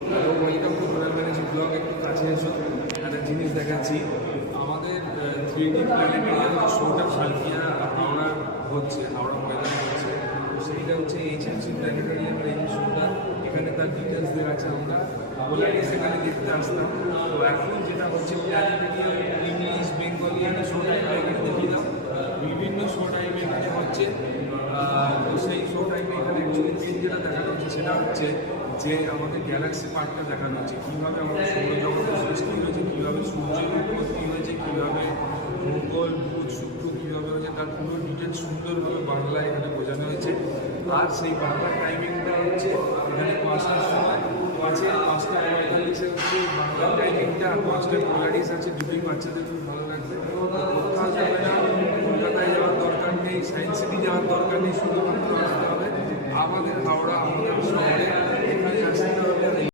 Hello, welcome to royal managing blog. একটু কাছে এসো, একটা জিনিস দেখাচ্ছি। আমাদের 3D প্ল্যানেটেরিয়াম যে শোটা সালকিয়া হাওড়া হচ্ছে, হাওড়া ময়দানে হচ্ছে, তো সেইটা হচ্ছে এইচএমসি প্ল্যানেটেরিয়ামের এই শোটা। এখানে তার ডিটেলস দেওয়া আছে। আমরা বলারই সেখানে দেখতে আসতাম। তো এখন যেটা হচ্ছে প্ল্যানেটেরিয়াম ইংলিশ বেঙ্গলি একটা শো টাইম এখানে দেখিয়ে দাও। বিভিন্ন শো টাইম এখানে হচ্ছে। তো সেই শো টাইমে এখানে অ্যাকচুয়ালি মেন যেটা দেখানো হচ্ছে সেটা হচ্ছে যে আমাদের গ্যালাক্সি পার্টটা দেখানো হচ্ছে, কীভাবে আমাদের সৌরজগৎ সৃষ্টি হয়েছে, কীভাবে সূর্যের উৎপত্তি হয়েছে, কীভাবে মঙ্গল বুধ শুক্র কীভাবে হয়েছে, তার পুরো ডিটেলস সুন্দরভাবে বাংলায় এখানে বোঝানো হয়েছে। আর সেই বাংলার টাইমিংটা হচ্ছে এখানে 5টার সময়, 5:45 হচ্ছে বাংলার টাইমিংটা। আর 5টায় পোলারিস আছে, দুটোই বাচ্চাদের খুব ভালো লাগছে। কোথাও যাবে না, কলকাতায় যাওয়ার দরকার নেই, সায়েন্স সিটি যাওয়ার দরকার নেই, শুধুমাত্র আসতে হবে আমাদের হাওড়া, আমাদের শহরে।